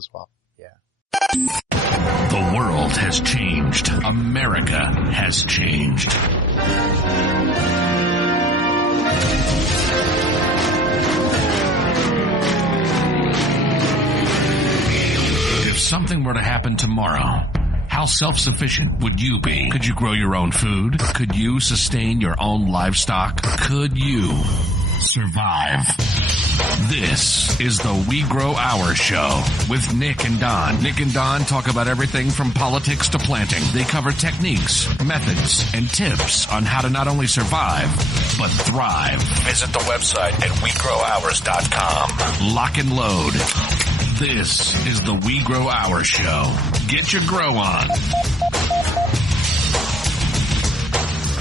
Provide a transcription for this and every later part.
as well. Yeah. The world has changed. America has changed. If something were to happen tomorrow, how self-sufficient would you be? Could you grow your own food? Could you sustain your own livestock? Could you survive? This is the We Grow Our Show with Nick and Don. Nick and Don talk about everything from politics to planting. They cover techniques, methods, and tips on how to not only survive, but thrive. Visit the website at WeGrowOurs.com. Lock and load. This is the We Grow Our Show. Get your grow on.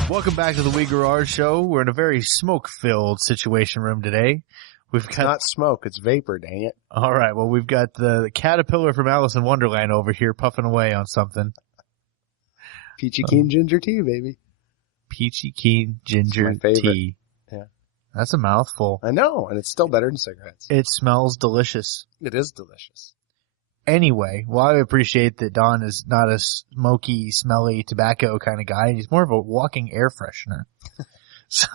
Welcome back to the We Grow Our Show. We're in a very smoke-filled situation room today. It's not smoke, it's vapor, dang it. All right, well, we've got the caterpillar from Alice in Wonderland over here puffing away on something. Peachy Keen ginger tea, baby. Peachy Keen ginger tea. Yeah. That's a mouthful. I know, and it's still better than cigarettes. It smells delicious. It is delicious. Anyway, well, I appreciate that Don is not a smoky, smelly tobacco kind of guy. He's more of a walking air freshener. So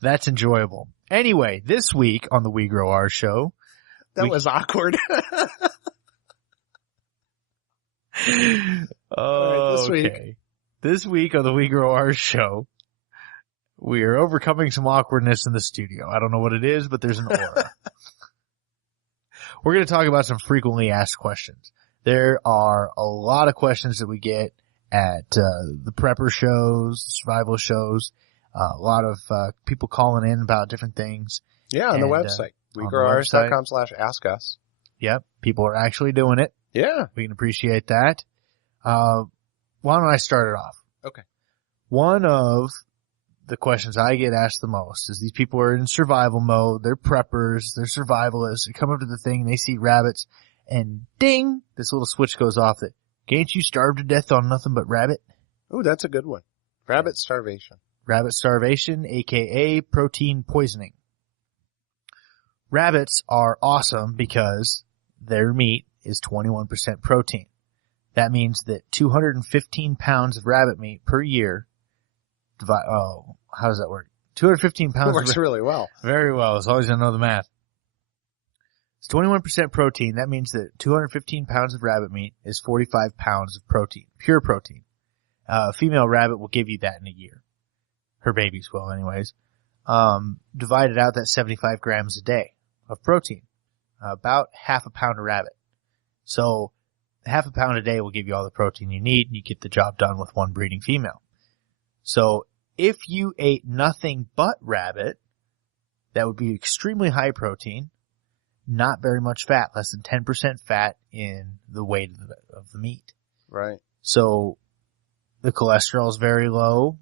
that's enjoyable. Anyway, this week on the We Grow Our Show. That was awkward. This week on the We Grow Our Show, we are overcoming some awkwardness in the studio. I don't know what it is, but there's an aura. We're going to talk about some frequently asked questions. There are a lot of questions that we get at the prepper shows, the survival shows. A lot of people calling in about different things. Yeah, on the website. WeGrowOurs.com/ask us. Yep, people are actually doing it. Yeah. We can appreciate that. Why don't I start it off? Okay. One of the questions I get asked the most is these people are in survival mode. They're preppers. They're survivalists. They come up to the thing and they see rabbits and ding, this little switch goes off that, can't you starve to death on nothing but rabbit? Ooh, that's a good one. Rabbit starvation. Rabbit starvation, aka protein poisoning. Rabbits are awesome because their meat is 21% protein. That means that 215 pounds of rabbit meat per year how does that work? 215 pounds. It works really well. Very well, as long as I know the math. It's 21% protein. That means that 215 pounds of rabbit meat is 45 pounds of protein, pure protein. A female rabbit will give you that in a year. Her babies will anyways. Divided out, that's 75 grams a day of protein. About half a pound of rabbit. So half a pound a day will give you all the protein you need and you get the job done with one breeding female. So if you ate nothing but rabbit, that would be extremely high protein, not very much fat, less than 10% fat in the weight of the meat. Right. So the cholesterol is very low,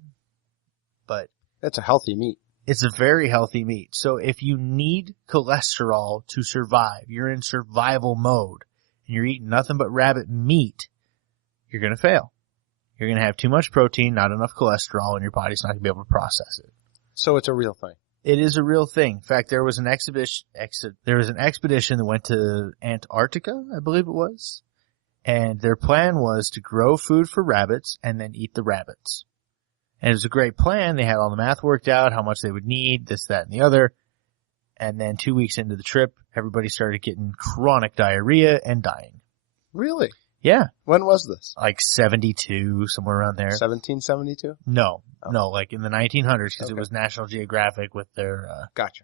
but it's a healthy meat. It's a very healthy meat. So if you need cholesterol to survive, you're in survival mode, and you're eating nothing but rabbit meat, you're going to fail. You're going to have too much protein, not enough cholesterol, and your body's not going to be able to process it. So it's a real thing. It is a real thing. In fact, there was an expedition that went to Antarctica, I believe it was, and their plan was to grow food for rabbits and then eat the rabbits. And it was a great plan. They had all the math worked out, how much they would need, this, that, and the other. And then 2 weeks into the trip, everybody started getting chronic diarrhea and dying. Really? Yeah. When was this? Like 72, somewhere around there. 1772? No, like in the 1900s, because it was National Geographic with their, gotcha.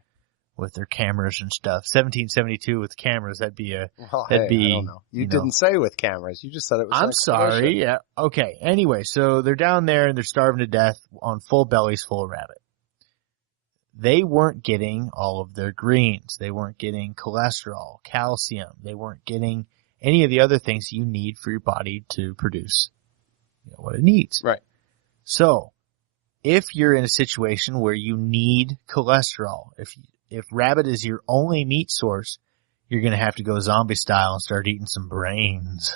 With their cameras and stuff. 1772 with cameras, that'd be I don't know. You didn't say with cameras. You just said it was. I'm sorry. Yeah. Okay. Anyway, so they're down there and they're starving to death on full bellies full of rabbit. They weren't getting all of their greens. They weren't getting cholesterol, calcium. They weren't getting any of the other things you need for your body to produce what it needs. Right. So if you're in a situation where you need cholesterol, if rabbit is your only meat source, you're going to have to go zombie style and start eating some brains.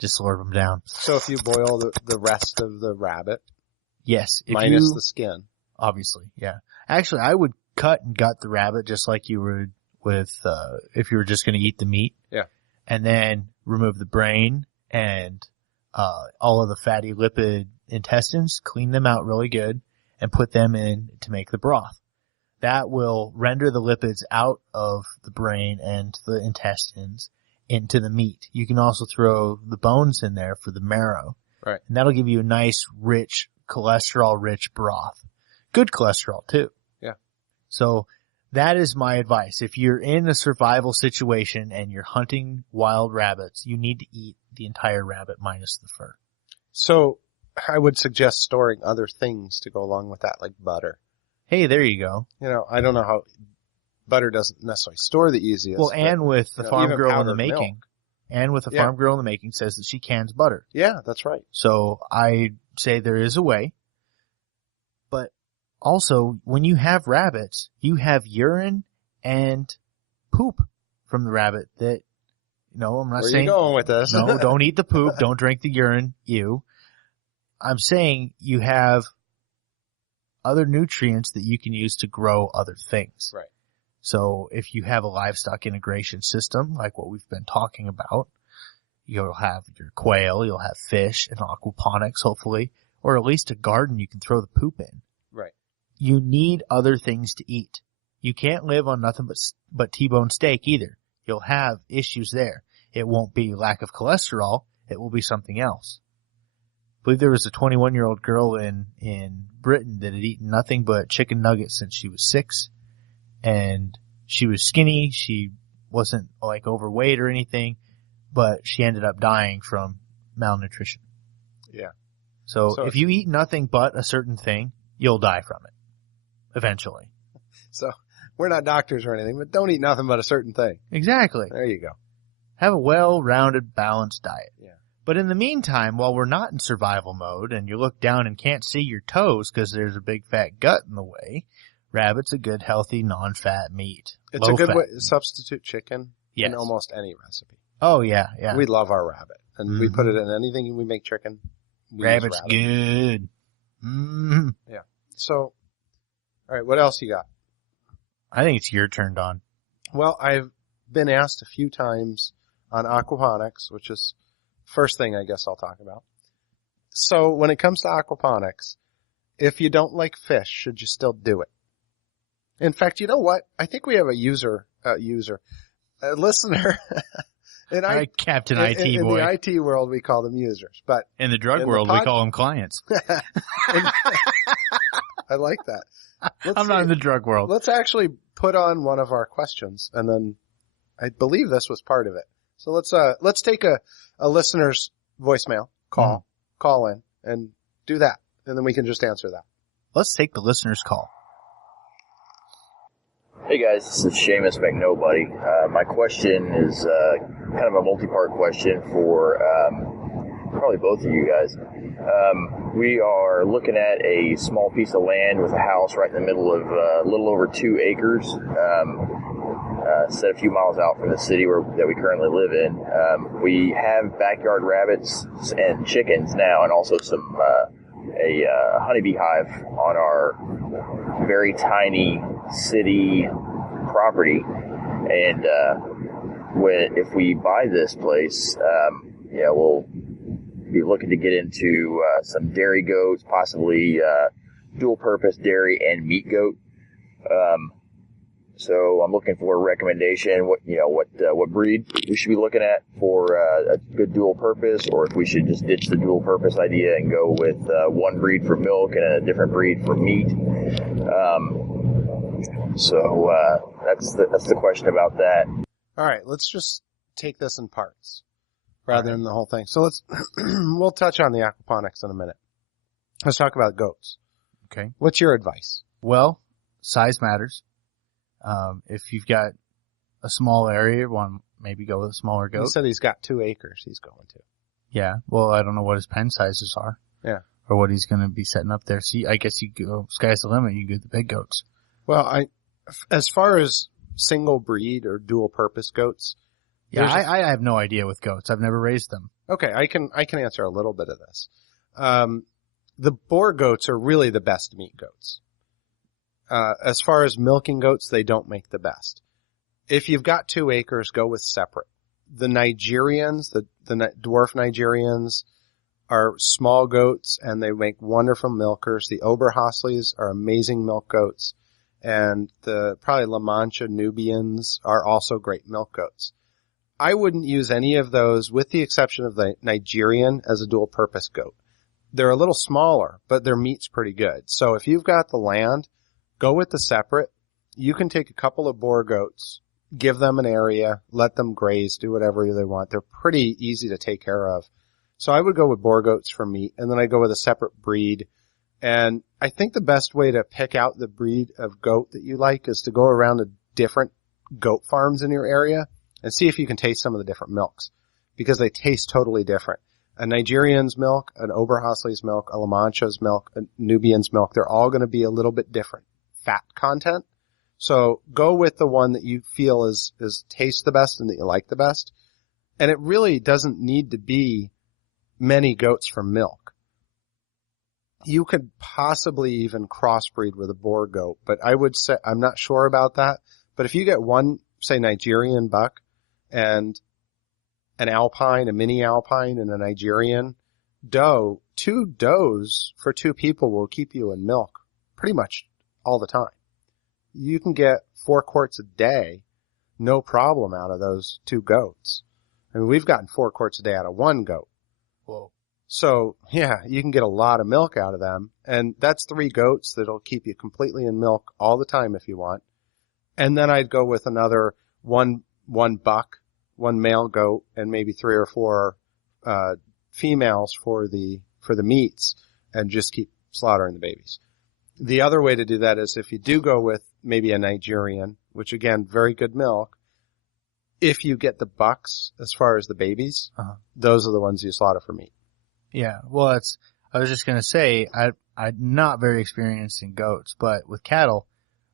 Just slurp them down. So if you boil the rest of the rabbit? Yes. Minus the skin. Obviously, yeah. Actually, I would cut and gut the rabbit just like you would if you were just going to eat the meat. Yeah. And then remove the brain and all of the fatty lipid intestines, clean them out really good, and put them in to make the broth. That will render the lipids out of the brain and the intestines into the meat. You can also throw the bones in there for the marrow. Right. And that'll give you a nice, rich, cholesterol-rich broth. Good cholesterol, too. Yeah. So that is my advice. If you're in a survival situation and you're hunting wild rabbits, you need to eat the entire rabbit minus the fur. So I would suggest storing other things to go along with that, like butter. Hey, there you go. You know, I don't know how butter doesn't necessarily store the easiest. Well, and with the farm girl in the making. Milk. And with the farm girl in the making says that she cans butter. Yeah, that's right. So I say there is a way. But also, when you have rabbits, you have urine and poop from the rabbit that, no, I'm not saying. Where are you going with this? No, don't eat the poop. Don't drink the urine. I'm saying you have other nutrients that you can use to grow other things. Right. So if you have a livestock integration system, like what we've been talking about, you'll have your quail, you'll have fish and aquaponics, hopefully, or at least a garden you can throw the poop in. Right. You need other things to eat. You can't live on nothing but T-bone steak either. You'll have issues there. It won't be lack of cholesterol. It will be something else. I believe there was a 21-year-old girl in Britain that had eaten nothing but chicken nuggets since she was 6. And she was skinny. She wasn't like overweight or anything, but she ended up dying from malnutrition. Yeah. So if you eat nothing but a certain thing, you'll die from it eventually. So we're not doctors or anything, but don't eat nothing but a certain thing. Exactly. There you go. Have a well-rounded, balanced diet. Yeah. But in the meantime, while we're not in survival mode and you look down and can't see your toes because there's a big fat gut in the way, rabbit's a good, healthy, non-fat meat. It's a good way to substitute chicken in almost any recipe. Oh, yeah, yeah. We love our rabbit. And we put it in anything we make chicken. Rabbit's good. Mm-hmm. Yeah. So, all right, what else you got? I think it's your turn, Don. Well, I've been asked a few times on aquaponics, which is first thing I guess I'll talk about. So when it comes to aquaponics, if you don't like fish, should you still do it? In fact, you know what? I think we have a listener. Captain IT boy. In the IT world, we call them users, but in the drug world, we call them clients. I like that. I'm not in the drug world. Let's actually put on one of our questions, and then I believe this was part of it. So let's take a listener's voicemail call in, and do that, and then we can just answer that. Let's take the listener's call. Hey guys, this is Seamus McNobody. My question is kind of a multi-part question for probably both of you guys. We are looking at a small piece of land with a house right in the middle of a little over 2 acres, set a few miles out from the city that we currently live in. We have backyard rabbits and chickens now, and also some a honeybee hive on our very tiny city property. And if we buy this place, we'll be looking to get into some dairy goats, possibly dual-purpose dairy and meat goat. So I'm looking for a recommendation. What breed we should be looking at for a good dual purpose, or if we should just ditch the dual purpose idea and go with one breed for milk and a different breed for meat. So that's the question about that. All right, let's just take this in parts rather than the whole thing. So we'll touch on the aquaponics in a minute. Let's talk about goats. Okay. What's your advice? Well, size matters. If you've got a small area, maybe go with a smaller goat. He said he's got 2 acres he's going to. Yeah. Well, I don't know what his pen sizes are. Yeah. Or what he's going to be setting up there. See, I guess you go, sky's the limit. You get the big goats. Well, as far as single breed or dual purpose goats. Yeah, I have no idea with goats. I've never raised them. Okay. I can answer a little bit of this. The boar goats are really the best meat goats. As far as milking goats, they don't make the best. If you've got 2 acres, go with separate. The Nigerians, the dwarf Nigerians, are small goats, and they make wonderful milkers. The Oberhaslis are amazing milk goats, and the probably La Mancha Nubians are also great milk goats. I wouldn't use any of those, with the exception of the Nigerian, as a dual-purpose goat. They're a little smaller, but their meat's pretty good. So if you've got the land, go with the separate. You can take a couple of boar goats, give them an area, let them graze, do whatever they want. They're pretty easy to take care of. So I would go with boar goats for meat, and then I go with a separate breed. And I think the best way to pick out the breed of goat that you like is to go around to different goat farms in your area and see if you can taste some of the different milks, because they taste totally different. A Nigerian's milk, an Oberhasli's milk, a La Mancha's milk, a Nubian's milk, they're all going to be a little bit different fat content. So go with the one that you feel is tastes the best and that you like the best. And it really doesn't need to be many goats for milk. You could possibly even crossbreed with a boar goat, but I would say, I'm not sure about that. But if you get one, say, Nigerian buck and an Alpine, a mini Alpine, and a Nigerian doe, 2 does for 2 people will keep you in milk pretty much all the time. You can get 4 quarts a day, no problem, out of those 2 goats. I mean, we've gotten 4 quarts a day out of 1 goat. Whoa. So, yeah, you can get a lot of milk out of them. And that's 3 goats that'll keep you completely in milk all the time if you want. And then I'd go with another one buck, 1 male goat, and maybe 3 or 4 females for the meats, and just keep slaughtering the babies. The other way to do that is if you do go with maybe a Nigerian, which again, very good milk, if you get the bucks as far as the babies, those are the ones you slaughter for meat. Yeah, well, I was just going to say, I'm not very experienced in goats, but with cattle,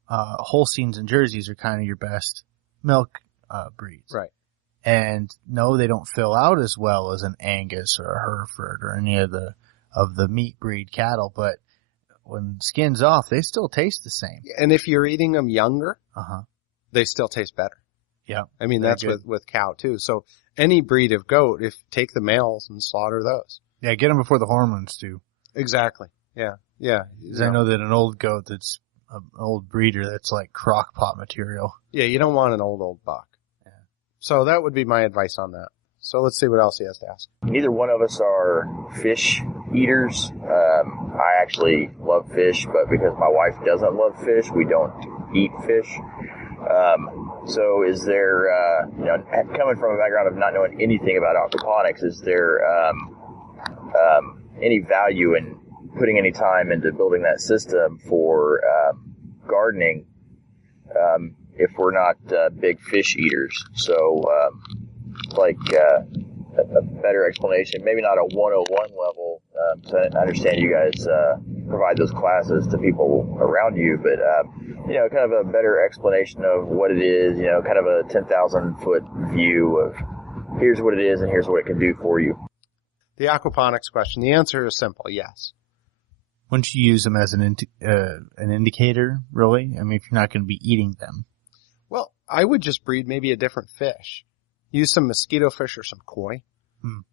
Holsteins and Jerseys are kind of your best milk breeds. Right. And no, they don't fill out as well as an Angus or a Hereford or any of the meat breed cattle, but when skin's off, they still taste the same. And if you're eating them younger, they still taste better. Yeah. I mean, that's with cow too. So any breed of goat, take the males and slaughter those. Yeah, get them before the hormones do. Exactly. Yeah. Yeah. Because I know that an old goat that's an old breeder, that's like crock pot material. Yeah, you don't want an old buck. Yeah. So that would be my advice on that. So let's see what else he has to ask. Neither one of us are fish eaters. I actually love fish, but because my wife doesn't love fish, we don't eat fish. So is there, coming from a background of not knowing anything about aquaponics, is there any value in putting any time into building that system for gardening if we're not big fish eaters? So a better explanation, maybe not a 101 level, so I understand you guys provide those classes to people around you, but kind of a better explanation of what it is, kind of a 10,000 foot view of here's what it is and here's what it can do for you. The aquaponics question, the answer is simple, yes. Wouldn't you use them as an indicator, really? I mean, if you're not going to be eating them. Well, I would just breed maybe a different fish. Use some mosquito fish or some koi,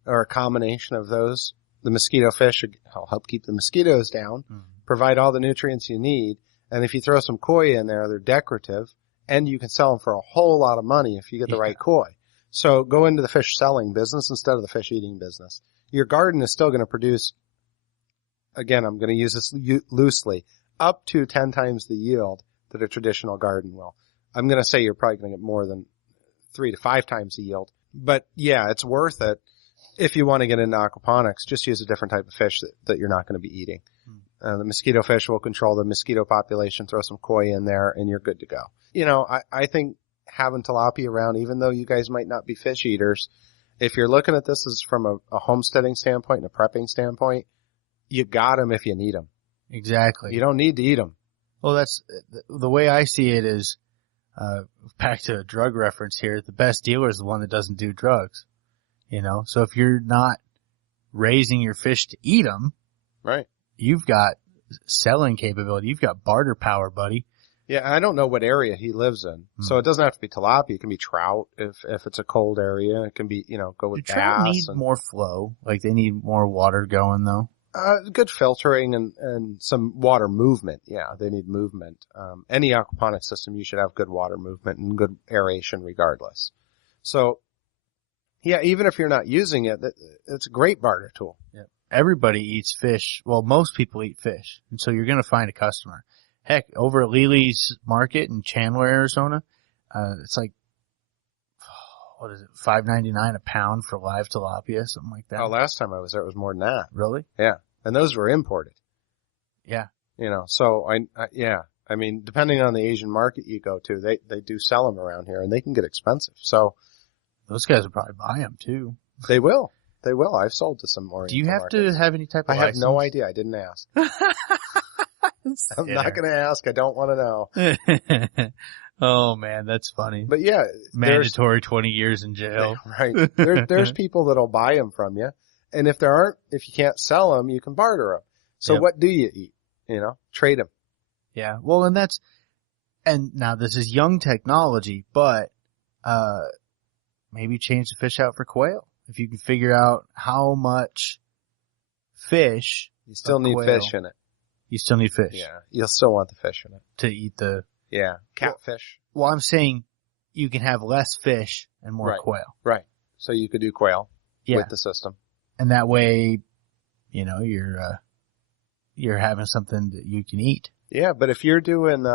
or a combination of those. The mosquito fish will help keep the mosquitoes down, provide all the nutrients you need, and if you throw some koi in there, they're decorative, and you can sell them for a whole lot of money if you get the right koi. So go into the fish selling business instead of the fish eating business. Your garden is still going to produce, again, I'm going to use this loosely, up to 10 times the yield that a traditional garden will. I'm going to say you're probably going to get more than 3 to 5 times the yield. But yeah, it's worth it. If you want to get into aquaponics, just use a different type of fish that you're not going to be eating. The mosquito fish will control the mosquito population, throw some koi in there, and you're good to go. I think having tilapia around, even though you guys might not be fish eaters, if you're looking at this as from a homesteading standpoint and a prepping standpoint, you got them if you need them. Exactly. You don't need to eat them. Well, that's the way I see it is, back to a drug reference here, the best dealer is the one that doesn't do drugs. So if you're not raising your fish to eat them, right, you've got selling capability. You've got barter power, buddy. Yeah, I don't know what area he lives in. So it doesn't have to be tilapia. It can be trout if it's a cold area. It can be, go with Do trout bass. need more flow? Like they need more water going though? Good filtering and some water movement. Yeah, they need movement. Any aquaponics system, you should have good water movement and good aeration regardless. So, yeah, even if you're not using it, it's a great barter tool. Yeah. Everybody eats fish. Well, most people eat fish. And so you're going to find a customer. Heck, over at Lely's Market in Chandler, Arizona, it's like, what is it, $5.99 a pound for live tilapia, something like that. Oh, last time I was there, it was more than that. Really? Yeah. And those were imported. Yeah. So I mean, depending on the Asian market you go to, they do sell them around here and they can get expensive. So those guys will probably buy them too. They will. I've sold to some Oriental Do you have markets. to have any type of I have license? no idea. I didn't ask. I'm not going to ask. I don't want to know. Oh man, that's funny. But yeah, mandatory 20 years in jail. Right. There's people that'll buy them from you. And if you can't sell them, you can barter them. So what do you eat? Trade them. Yeah. Well, and now this is young technology, but, maybe change the fish out for quail. If you can figure out how much fish. You still need fish in it. You still need fish. Yeah. You'll still want the fish in it. To eat the. Yeah. Catfish. Well, I'm saying you can have less fish and more quail. Right. So you could do quail with the system. And that way, you're having something that you can eat. Yeah. But if you're doing,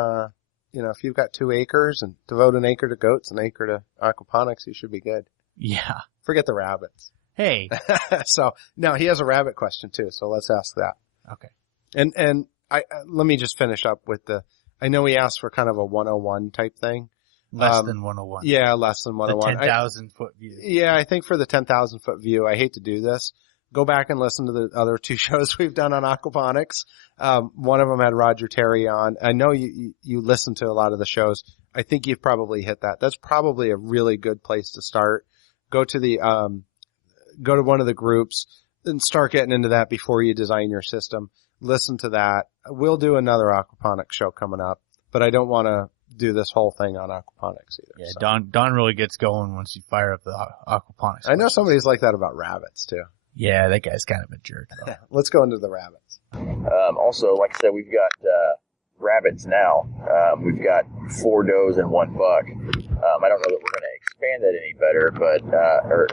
if you've got 2 acres and devote an acre to goats, an acre to aquaponics, you should be good. Yeah. Forget the rabbits. Hey. So now he has a rabbit question too. So let's ask that. Okay. And let me just finish up with I know he asked for kind of a 101 type thing. Less than 101. Yeah, less than 101. The 10,000 foot view. Yeah, I think for the 10,000 foot view, I hate to do this. Go back and listen to the other 2 shows we've done on aquaponics. One of them had Roger Terry on. I know you listen to a lot of the shows. I think you've probably hit that. That's probably a really good place to start. Go to one of the groups and start getting into that before you design your system. Listen to that. We'll do another aquaponics show coming up, but I don't want to do this whole thing on aquaponics either. Yeah, so. Don really gets going once you fire up the aquaponics. I know somebody's like that about rabbits too. Yeah, that guy's kind of a jerk though. Let's go into the rabbits. Also, like I said, we've got rabbits now. We've got 4 does and 1 buck. I don't know that we're going to expand that any better, or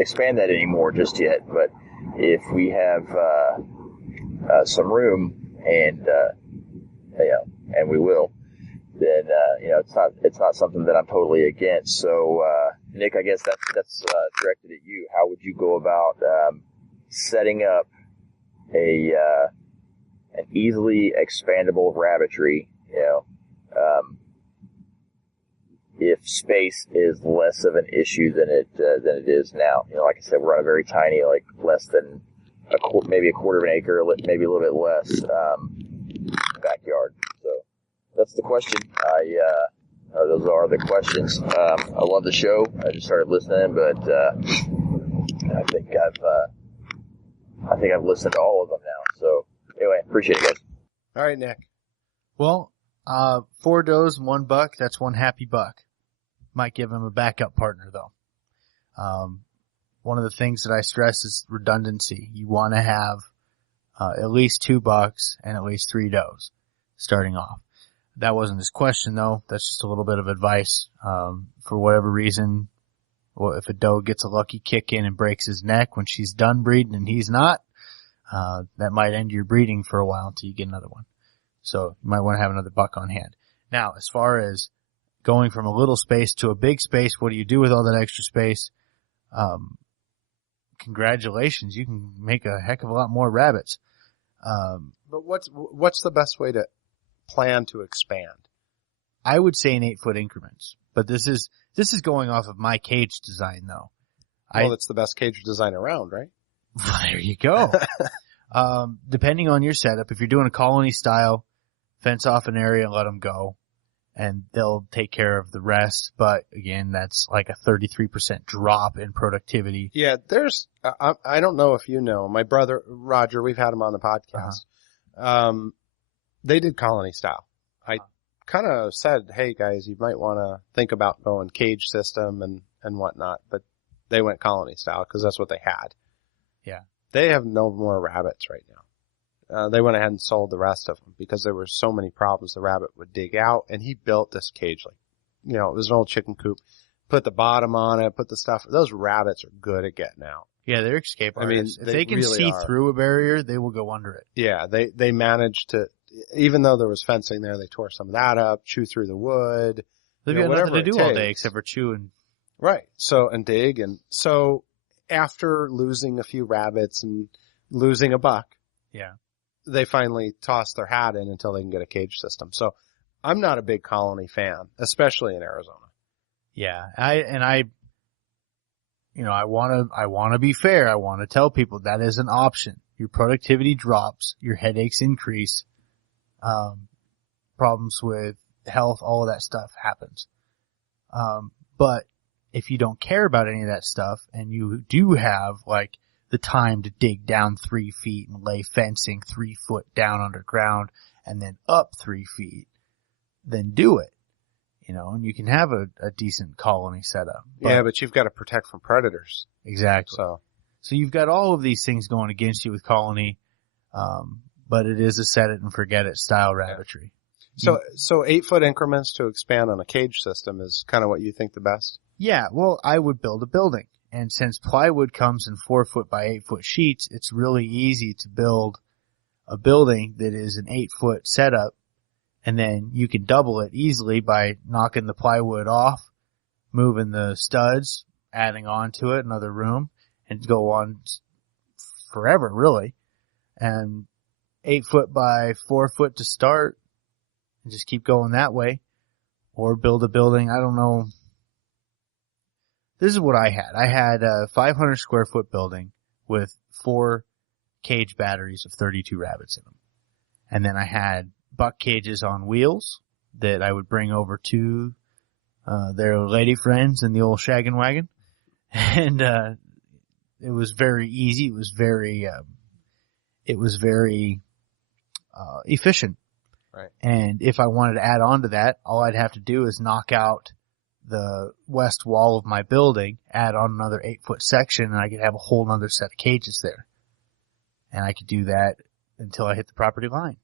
expand that anymore just yet. But if we have some room, and we will, then it's not something that I'm totally against. So, Nick, I guess that's directed at you. How would you go about setting up an easily expandable rabbitry? If space is less of an issue than it is now. Like I said, we're on a very tiny, like less than maybe a quarter of an acre, maybe a little bit less backyard. So that's the question. Those are the questions. I love the show. I just started listening, but I think I've listened to all of them now. So anyway, appreciate it, guys. All right, Nick. Well, 4 does, 1 buck. That's 1 happy buck. Might give him a backup partner though. One of the things that I stress is redundancy. You want to have at least 2 bucks and at least 3 does starting off. That wasn't his question though. That's just a little bit of advice. For whatever reason, well, if a doe gets a lucky kick in and breaks his neck when she's done breeding and he's not, that might end your breeding for a while until you get another one. So you might want to have another buck on hand. Now, as far as going from a little space to a big space, what do you do with all that extra space? Congratulations, you can make a heck of a lot more rabbits. But what's the best way to plan to expand? I would say in 8-foot increments, but this is going off of my cage design though. Well, it's the best cage design around, right? There you go. Depending on your setup, if you're doing a colony style, fence off an area and let them go, and they'll take care of the rest. But again, that's like a 33% drop in productivity. Yeah, I don't know if you know, my brother, Roger, we've had him on the podcast. They did colony style. kind of said, hey guys, you might want to think about going cage system and whatnot, but they went colony style because that's what they had. Yeah. They have no more rabbits right now. They went ahead and sold the rest of them because there were so many problems. The rabbit would dig out, and he built this cage like, it was an old chicken coop. Put the bottom on it, put the stuff. Those rabbits are good at getting out. Yeah, they're escape artists. If they they can really see are. through a barrier, they will go under it. Yeah, they managed to, even though there was fencing there, they tore some of that up, chew through the wood. They've got whatever nothing to it do all day takes. except for chew and... Right. So, and dig. And so after losing a few rabbits and losing a buck, Yeah. they finally toss their hat in until they can get a cage system. So I'm not a big colony fan, especially in Arizona. Yeah. I want to be fair. I want to tell people that is an option. Your productivity drops, your headaches increase, problems with health, all of that stuff happens. But if you don't care about any of that stuff and you do have like the time to dig down 3 feet and lay fencing 3 foot down underground and then up 3 feet, then do it. And you can have a decent colony setup. But you've got to protect from predators. Exactly. So you've got all of these things going against you with colony, but it is a set it and forget it style rabbitry. So 8 foot increments to expand on a cage system is kind of what you think the best? Yeah, well, I would build a building. And since plywood comes in 4 foot by 8 foot sheets, it's really easy to build a building that is an 8 foot setup. And then you can double it easily by knocking the plywood off, moving the studs, adding on to it another room, and go on forever, really. And 8 foot by 4 foot to start, and just keep going that way. Or build a building, I don't know. This is what I had. I had a 500 square foot building with 4 cage batteries of 32 rabbits in them. And then I had buck cages on wheels that I would bring over to their lady friends in the old shaggin' wagon. And it was very easy. It was very efficient. Right. And if I wanted to add on to that, all I'd have to do is knock out the west wall of my building, add on another 8 foot section, and I could have a whole nother set of cages there. And I could do that until I hit the property line.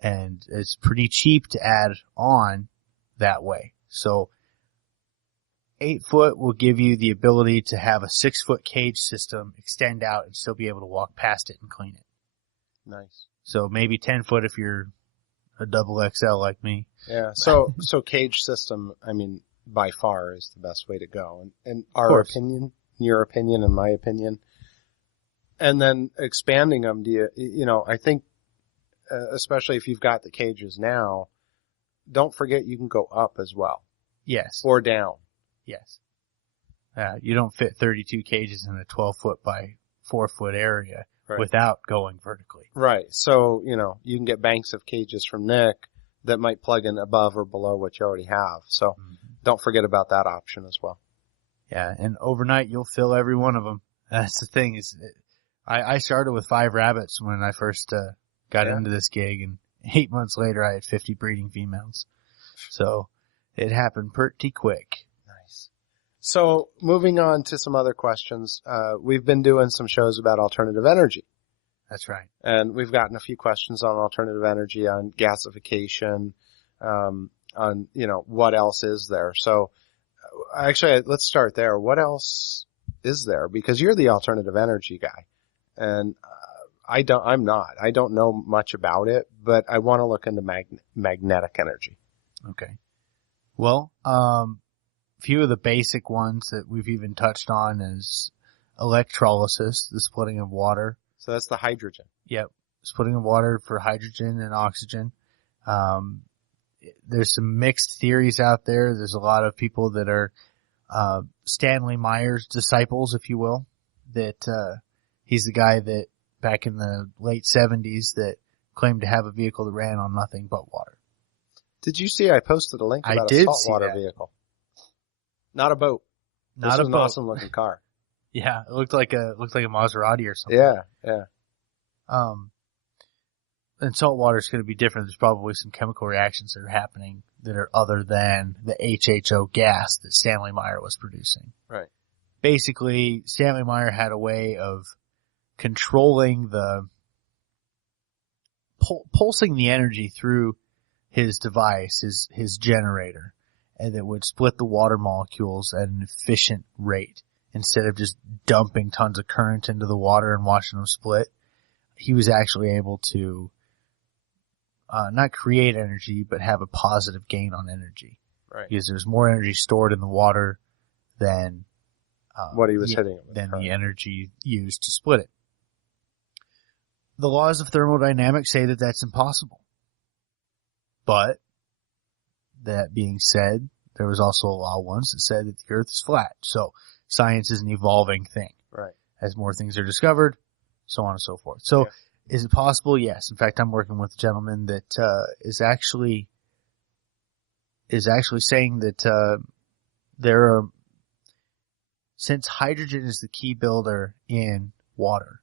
And it's pretty cheap to add on that way. So 8 foot will give you the ability to have a 6 foot cage system extend out and still be able to walk past it and clean it. Nice. So maybe 10 foot if you're a double XL like me. Yeah. So cage system, by far is the best way to go. And our opinion, your opinion and my opinion. And then expanding them, I think, especially if you've got the cages now, don't forget you can go up as well. Yes. Or down. Yes. You don't fit 32 cages in a 12 foot by 4 foot area without going vertically. Right. So, you can get banks of cages from Nick that might plug in above or below what you already have. So don't forget about that option as well. Yeah. And overnight you'll fill every one of them. That's the thing is I started with 5 rabbits when I first got into this gig, and 8 months later I had 50 breeding females. So it happened pretty quick. Nice. So moving on to some other questions, we've been doing some shows about alternative energy. That's right. And we've gotten a few questions on alternative energy, on gasification, on, what else is there. So actually, let's start there. What else is there? Because you're the alternative energy guy. And I don't know much about it, but I want to look into magnetic energy. Okay. Well, few of the basic ones that we've even touched on is electrolysis, the splitting of water. So that's the hydrogen. Yep. Splitting of water for hydrogen and oxygen. There's some mixed theories out there. There's a lot of people that are, Stanley Meyer's disciples, if you will, that, he's the guy that back in the late 70s that claimed to have a vehicle that ran on nothing but water. Did you see I posted a link about a saltwater vehicle? Not a boat. Not this a was boat. An awesome looking car. Yeah, it looked like a Maserati or something. Yeah, yeah. and salt water is going to be different. There's probably some chemical reactions that are happening that are other than the HHO gas that Stanley Meyer was producing. Right. Basically, Stanley Meyer had a way of controlling pulsing the energy through his device, his generator, and it would split the water molecules at an efficient rate instead of just dumping tons of current into the water and watching them split. He was actually able to not create energy, but have a positive gain on energy. Right. Because there's more energy stored in the water than what he was hitting it with. Than the energy used to split it. The laws of thermodynamics say that that's impossible. But, that being said, there was also a law once that said that the earth is flat. So, science is an evolving thing. Right. As more things are discovered, so on and so forth. So, yeah. Is it possible? Yes. In fact, I'm working with a gentleman that is actually saying that there are, since hydrogen is the key builder in water,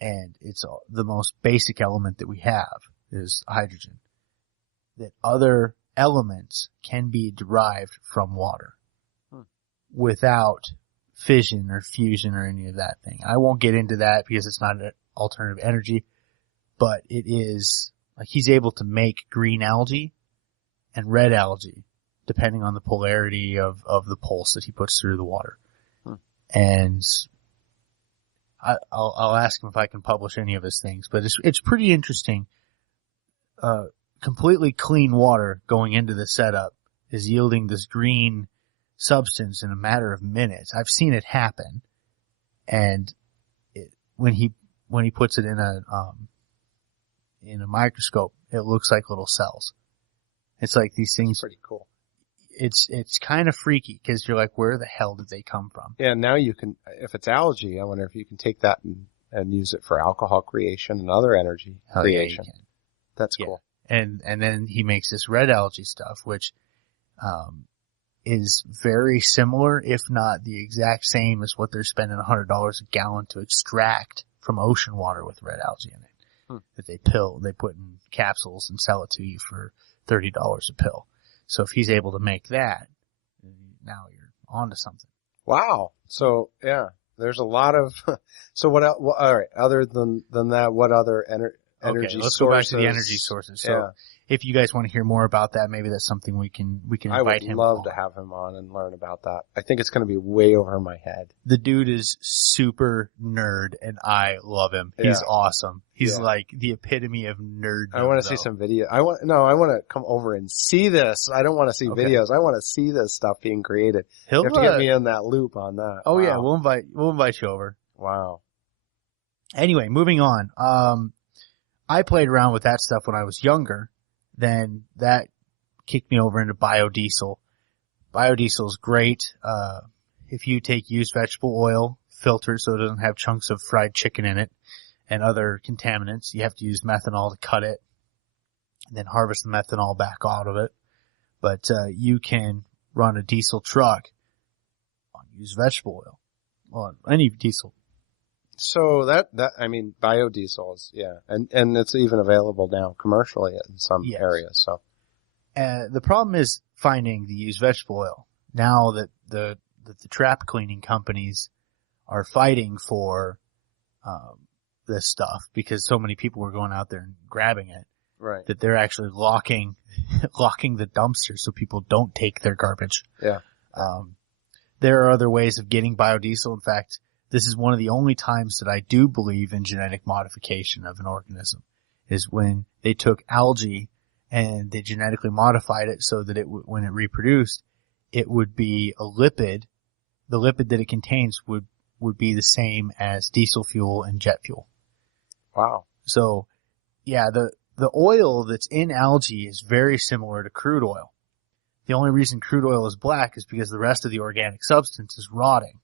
and it's the most basic element that we have is hydrogen, that other elements can be derived from water without fission or fusion or any of that thing. I won't get into that because it's not an alternative energy, but it is, like, he's able to make green algae and red algae depending on the polarity of the pulse that he puts through the water. And I'll ask him if I can publish any of his things, but it's pretty interesting. Completely clean water going into the setup is yielding this green substance in a matter of minutes. I've seen it happen, and when he puts it in a microscope, it looks like little cells. It's like these things. Pretty cool. It's kind of freaky because you're like, where the hell did they come from? Yeah, now you can, if it's algae, I wonder if you can take that and use it for alcohol creation and other energy creation. Yeah, you can. That's cool. And then he makes this red algae stuff, which is very similar, if not the exact same as what they're spending $100 a gallon to extract from ocean water with red algae in it. That they put in capsules and sell it to you for $30 a pill. So if he's able to make that, now you're onto something. Wow. So yeah, there's a lot of, so what else, all right, other than that, what other energy let's sources? go back to the energy sources. So if you guys want to hear more about that, maybe that's something we can invite him on. I would love to have him on and learn about that. I think it's going to be way over my head. The dude is super nerd and I love him. He's awesome. He's like the epitome of nerd. I want to see some video. I want to come over and see this. I don't want to see videos. I want to see this stuff being created. You have to get me in that loop on that. Oh yeah, we'll invite you over. Wow. Anyway, moving on. I played around with that stuff when I was younger. Then that kicked me over into biodiesel. Biodiesel is great. If you take used vegetable oil, filter so it doesn't have chunks of fried chicken in it and other contaminants, you have to use methanol to cut it and then harvest the methanol back out of it. But you can run a diesel truck on used vegetable oil, on any diesel. So biodiesel is, and it's even available now commercially in some areas, so. The problem is finding the used vegetable oil. Now that the trap cleaning companies are fighting for, this stuff because so many people were going out there and grabbing it. Right. That they're actually locking the dumpster so people don't take their garbage. Yeah. There are other ways of getting biodiesel. In fact, this is one of the only times that I do believe in genetic modification of an organism, is when they took algae and they genetically modified it so that when it reproduced, it would be a lipid. The lipid that it contains would be the same as diesel fuel and jet fuel. Wow. So, yeah, the oil that's in algae is very similar to crude oil. The only reason crude oil is black is because the rest of the organic substance is rotting.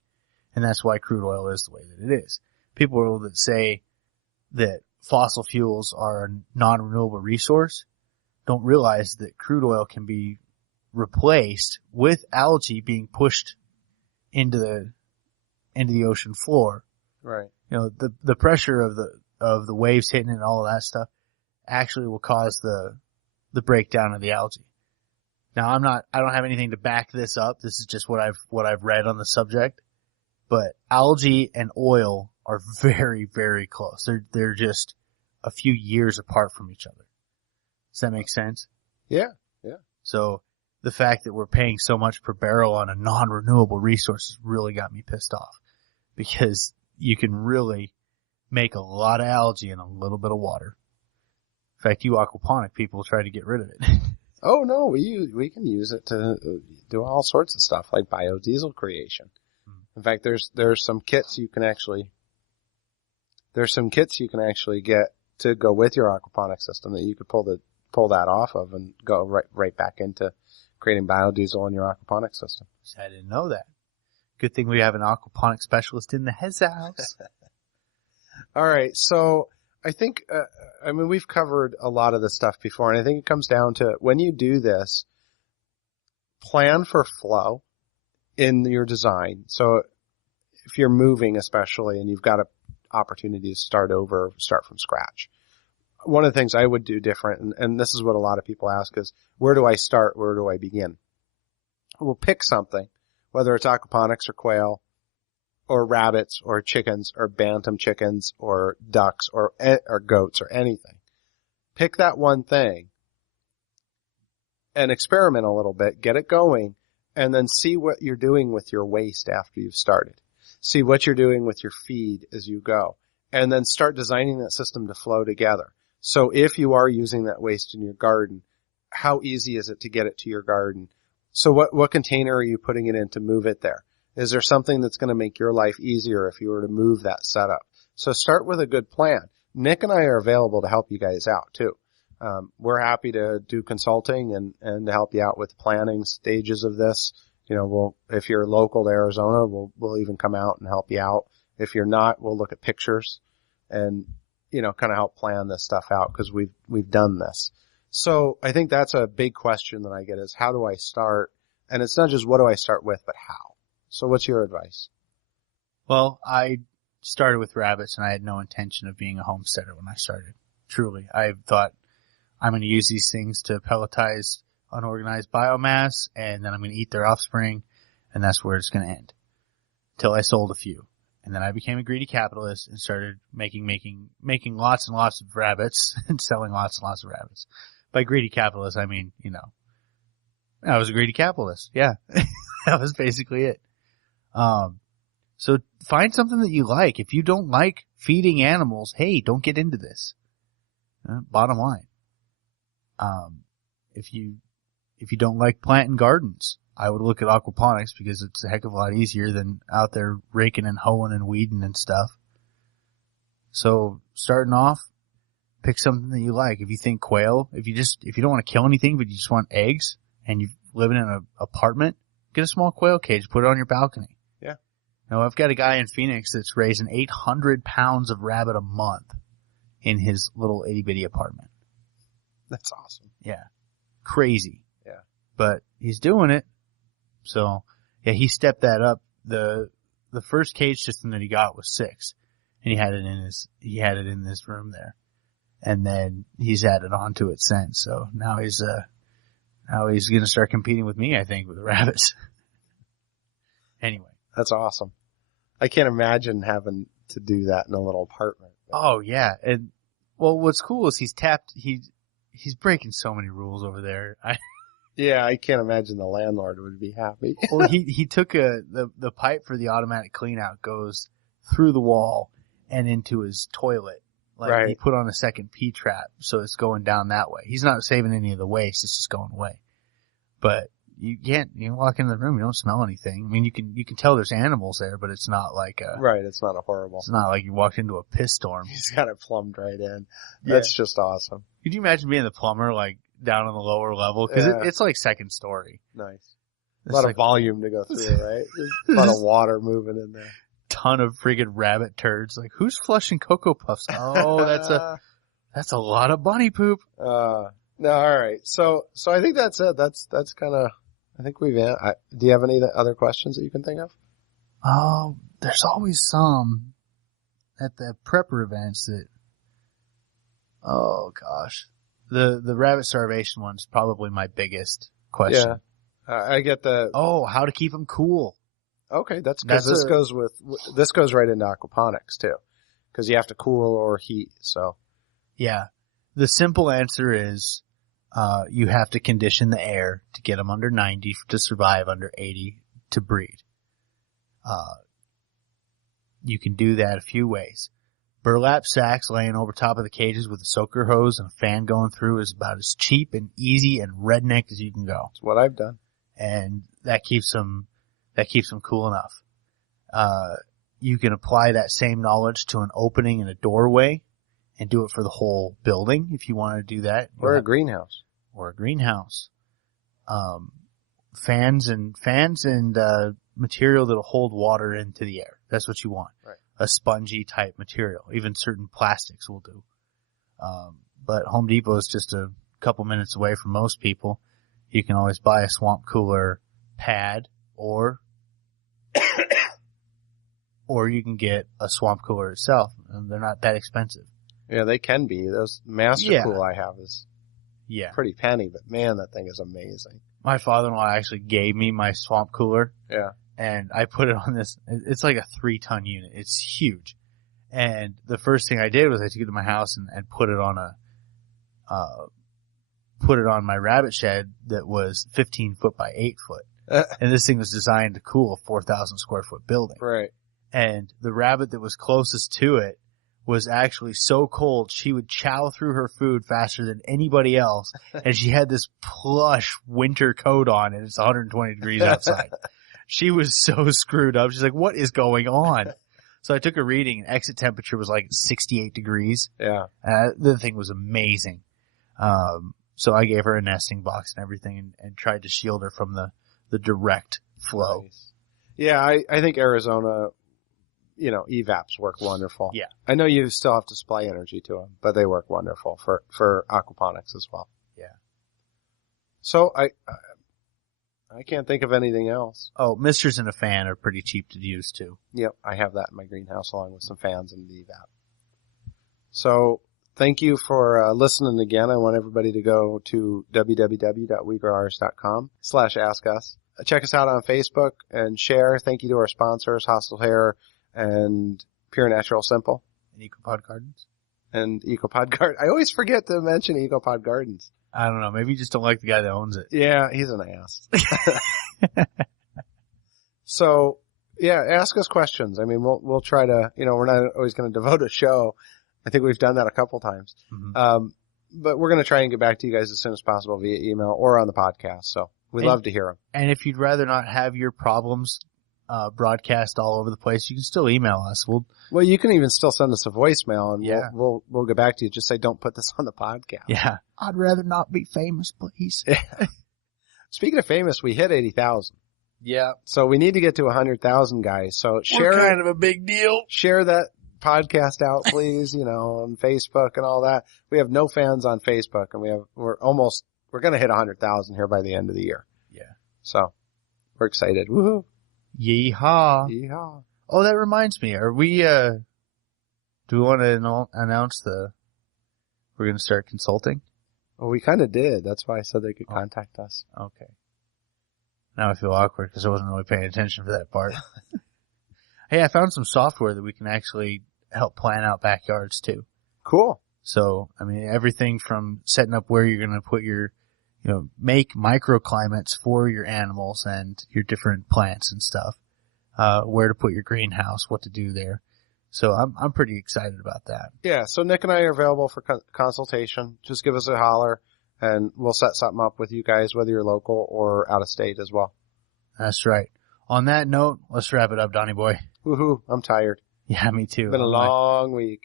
And that's why crude oil is the way that it is. People that say that fossil fuels are a non-renewable resource don't realize that crude oil can be replaced with algae being pushed into the ocean floor. Right. You know, the pressure of the waves hitting it and all of that stuff actually will cause the breakdown of the algae. Now I don't have anything to back this up. This is just what I've read on the subject. But algae and oil are very, very close. They're just a few years apart from each other. Does that make sense? Yeah. So the fact that we're paying so much per barrel on a non-renewable resource has really got me pissed off, because you can really make a lot of algae in a little bit of water. In fact, you aquaponic people try to get rid of it. Oh no, we can use it to do all sorts of stuff like biodiesel creation. In fact, there's some kits you can actually get to go with your aquaponic system that you could pull that off of and go right back into creating biodiesel in your aquaponic system. I didn't know that. Good thing we have an aquaponic specialist in the house. All right, so I think we've covered a lot of this stuff before, and I think it comes down to, when you do this, plan for flow in your design. So if you're moving especially and you've got an opportunity to start from scratch, one of the things I would do different, and this is what a lot of people ask, is where do I start? Where do I begin? We'll pick something, whether it's aquaponics or quail or rabbits or chickens or bantam chickens or ducks or goats or anything. Pick that one thing and experiment a little bit, get it going, and then see what you're doing with your waste after you've started. See what you're doing with your feed as you go, and then start designing that system to flow together. So if you are using that waste in your garden, how easy is it to get it to your garden? So what container are you putting it in to move it there? Is there something that's going to make your life easier if you were to move that setup? So start with a good plan. Nick and I are available to help you guys out too. We're happy to do consulting and to help you out with planning stages of this. You know, if you're local to Arizona, we'll even come out and help you out. If you're not, we'll look at pictures and, you know, kind of help plan this stuff out, because we've done this. So I think that's a big question that I get, is how do I start? And it's not just what do I start with, but how. So what's your advice? Well, I started with rabbits, and I had no intention of being a homesteader when I started. Truly. I thought, I'm going to use these things to pelletize unorganized biomass, and then I'm going to eat their offspring, and that's where it's going to end. Till I sold a few. And then I became a greedy capitalist and started making lots and lots of rabbits and selling lots and lots of rabbits. By greedy capitalist, I mean, you know, I was a greedy capitalist. Yeah. That was basically it. So find something that you like. If you don't like feeding animals, hey, don't get into this. Bottom line. If you don't like planting gardens, I would look at aquaponics, because it's a heck of a lot easier than out there raking and hoeing and weeding and stuff. So starting off, pick something that you like. If you think quail, if you don't want to kill anything, but you just want eggs and you're living in an apartment, get a small quail cage, put it on your balcony. Yeah. Now, I've got a guy in Phoenix that's raising 800 pounds of rabbit a month in his little itty bitty apartment. That's awesome. Yeah. Crazy. Yeah. But he's doing it. So, yeah, he stepped that up. The first cage system that he got was 6, and he had it in this room there. And then he's added on to it since. So now he's going to start competing with me, I think, with the rabbits. Anyway. That's awesome. I can't imagine having to do that in a little apartment. Oh yeah. And well, what's cool is he's breaking so many rules over there. Yeah, I can't imagine the landlord would be happy. Well, he took the pipe for the automatic clean out goes through the wall and into his toilet. Like, right. He put on a second P-trap, so it's going down that way. He's not saving any of the waste, it's just going away. But you walk into the room, you don't smell anything. I mean, you can tell there's animals there, but it's not like right, it's not horrible. It's not like you walked into a piss storm. He's got it plumbed right in. That's just awesome. Could you imagine being the plumber, like, down on the lower level? Because it's like second story. Nice. A lot of volume to go through, right? There's a lot of water moving in there. Ton of friggin' rabbit turds. Like, who's flushing Cocoa Puffs? Oh, that's a lot of bunny poop. No, all right. So I think that's it. That's kind of, I think do you have any other questions that you can think of? Oh, there's always some at the prepper events that Oh gosh. The rabbit starvation one's probably my biggest question. Yeah. I get the... Oh, how to keep them cool. Okay, that's because this goes right into aquaponics too. Because you have to cool or heat, so. Yeah. The simple answer is, you have to condition the air to get them under 90 to survive, under 80 to breed. You can do that a few ways. Burlap sacks laying over top of the cages with a soaker hose and a fan going through is about as cheap and easy and redneck as you can go. That's what I've done. And that keeps them cool enough. You can apply that same knowledge to an opening in a doorway and do it for the whole building if you want to do that. Or a greenhouse. Or a greenhouse. Fans and material that'll hold water into the air. That's what you want. Right. A spongy type material. Even certain plastics will do. But Home Depot is just a couple minutes away from most people. You can always buy a swamp cooler pad or you can get a swamp cooler itself, and they're not that expensive. Yeah, they can be. Those Master Cool I have is pretty penny, but man, that thing is amazing. My father-in-law actually gave me my swamp cooler. Yeah. And I put it on this, it's like a 3-ton unit. It's huge. And the first thing I did was I took it to my house and put it on my rabbit shed that was 15 foot by 8 foot. And this thing was designed to cool a 4,000 square foot building. Right. And the rabbit that was closest to it was actually so cold she would chow through her food faster than anybody else. And she had this plush winter coat on and it's 120 degrees outside. She was so screwed up. She's like, what is going on? So I took a reading and exit temperature was like 68 degrees. Yeah. The thing was amazing. So I gave her a nesting box and everything and tried to shield her from the direct flow. Nice. Yeah, I think Arizona, EVAPs work wonderful. Yeah. I know you still have to supply energy to them, but they work wonderful for aquaponics as well. Yeah. So I can't think of anything else. Oh, misters and a fan are pretty cheap to use too. Yep, I have that in my greenhouse along with some fans and the EVAP. So thank you for listening again. I want everybody to go to www.wegrowers.com/askus. Check us out on Facebook and share. Thank you to our sponsors, Hostile Hair and Pure Natural Simple. And EcoPod Gardens. And EcoPod Garden. I always forget to mention EcoPod Gardens. I don't know. Maybe you just don't like the guy that owns it. Yeah, he's an ass. So, yeah, ask us questions. I mean, we'll try to, we're not always going to devote a show. I think we've done that a couple times. Mm-hmm. But we're going to try and get back to you guys as soon as possible via email or on the podcast. So we'd love to hear them. And if you'd rather not have your problems broadcast all over the place, you can still email us. Well, you can even still send us a voicemail and we'll get back to you. Just say, don't put this on the podcast. Yeah. I'd rather not be famous, please. Speaking of famous, we hit 80,000. Yeah. So we need to get to 100,000 guys. So share. We're kind of a big deal. Share that podcast out, please, on Facebook and all that. We have no fans on Facebook and we're going to hit 100,000 here by the end of the year. Yeah. So we're excited. Woohoo. Yeehaw. Yeehaw. Oh, that reminds me. Are we, do we want to announce we're going to start consulting? Well, we kind of did. That's why I said they could contact us. Okay. Now I feel awkward because I wasn't really paying attention for that part. Hey, I found some software that we can actually help plan out backyards too. Cool. So, I mean, everything from setting up where you're going to put your, make microclimates for your animals and your different plants and stuff, where to put your greenhouse, what to do there. So I'm pretty excited about that. Yeah. So Nick and I are available for consultation. Just give us a holler and we'll set something up with you guys, whether you're local or out of state as well. That's right. On that note, let's wrap it up, Donnie boy. Woohoo. I'm tired. Yeah, me too. It's been a long week.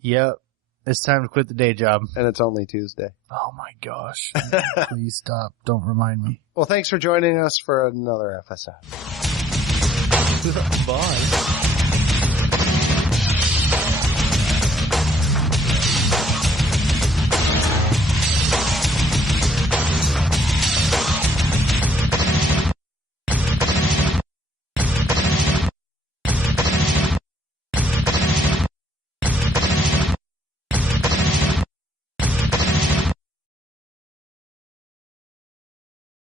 Yep. It's time to quit the day job. And it's only Tuesday. Oh my gosh. Please stop. Don't remind me. Well, thanks for joining us for another episode. Bye.